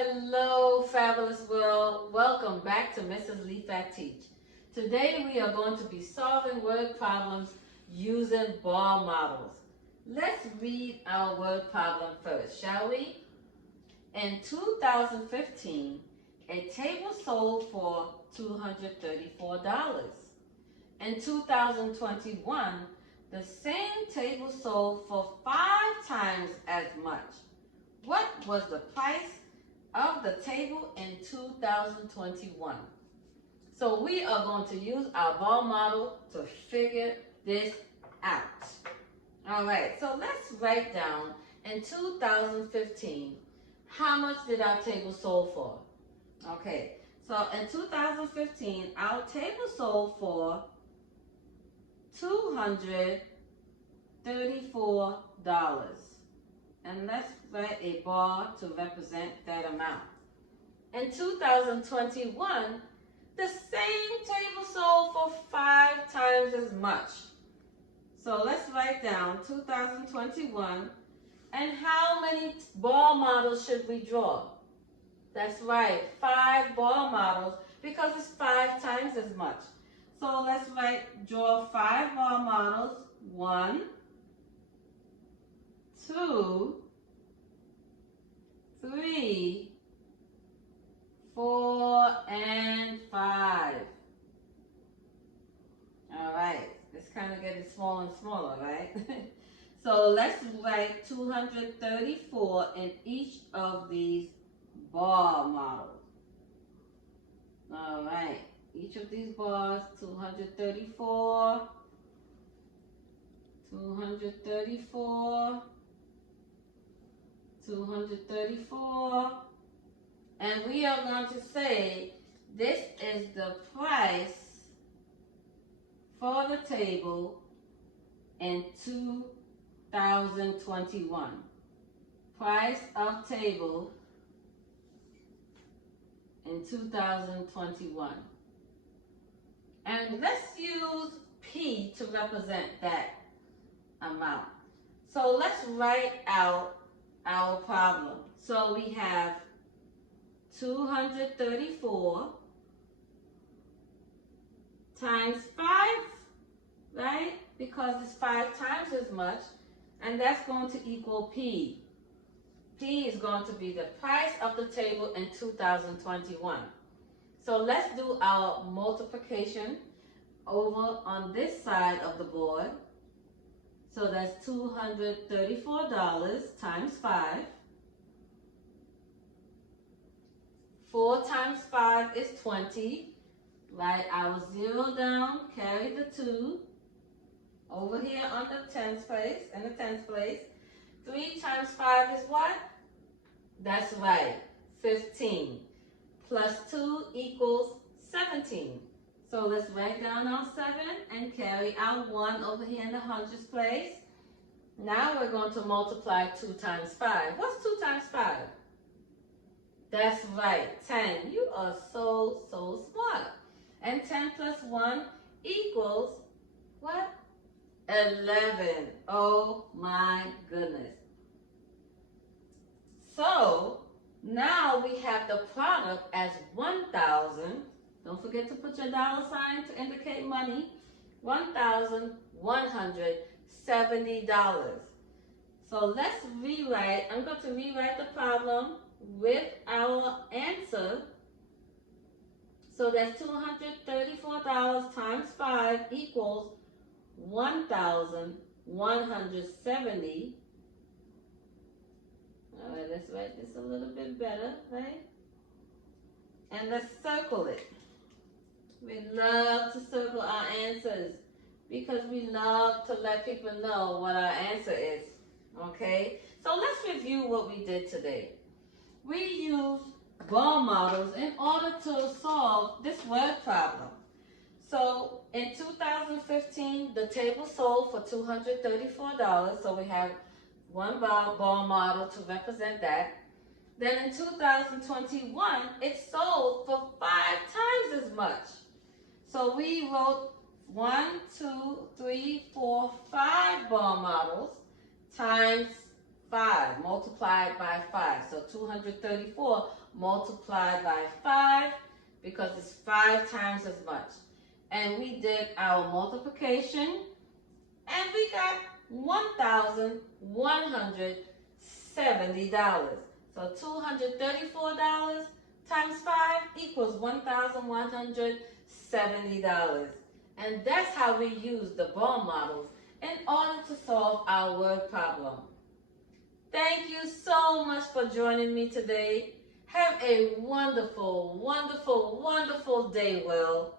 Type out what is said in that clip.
Hello, fabulous world. Welcome back to Mrs. Leefatt Teach. Today we are going to be solving word problems using ball models. Let's read our word problem first, shall we? In 2015, a table sold for $234. In 2021, the same table sold for 5 times as much. What was the price of the table in 2021? So we are going to use our ball model to figure this out. All right, so let's write down in 2015, how much did our table sold for? Okay, so in 2015, our table sold for $234. And let's write a bar to represent that amount. In 2021, the same table sold for 5 times as much. So let's write down 2021. And how many ball models should we draw? That's right, 5 ball models, because it's 5 times as much. So let's draw 5 ball models. 1, 2, 3, 4, and 5. All right, it's kind of getting smaller and smaller, right? So let's write 234 in each of these ball models. All right, each of these bars, 234, 234, 234, and we are going to say this is the price for the table in 2021. Price of table in 2021. And let's use P to represent that amount. So let's write out our problem. So we have 234 times 5, right? Because it's 5 times as much, and that's going to equal P. P is going to be the price of the table in 2021. So let's do our multiplication over on this side of the board. So that's $234 times 5. 4 times 5 is 20. Write our 0 down, carry the 2. Over here on the tens place, in the tens place. 3 times 5 is what? That's right, 15. Plus 2 equals 17. So let's write down our 7 and carry our 1 over here in the hundreds place. Now we're going to multiply 2 times 5. What's 2 times 5? That's right, 10. You are so smart. And 10 plus 1 equals what? 11. Oh my goodness. So now we have the product as 1,000. Don't forget to put your dollar sign to indicate money. $1,170. So let's rewrite. I'm going to rewrite the problem with our answer. So that's $234 times 5 equals 1,170. All right, let's write this a little bit better, right? And let's circle it. We love to circle our answers because we love to let people know what our answer is, okay? So let's review what we did today. We used ball models in order to solve this word problem. So in 2015, the table sold for $234, so we have one ball model to represent that. Then in 2021, it sold for 5 times as much. So we wrote 1, 2, 3, 4, 5 ball models times 5 multiplied by 5. So 234 multiplied by 5 because it's 5 times as much. And we did our multiplication and we got $1,170. So $234 times 5 equals $1,170. And that's how we use the ball models in order to solve our word problem. Thank you so much for joining me today. Have a wonderful, wonderful, wonderful day, Will.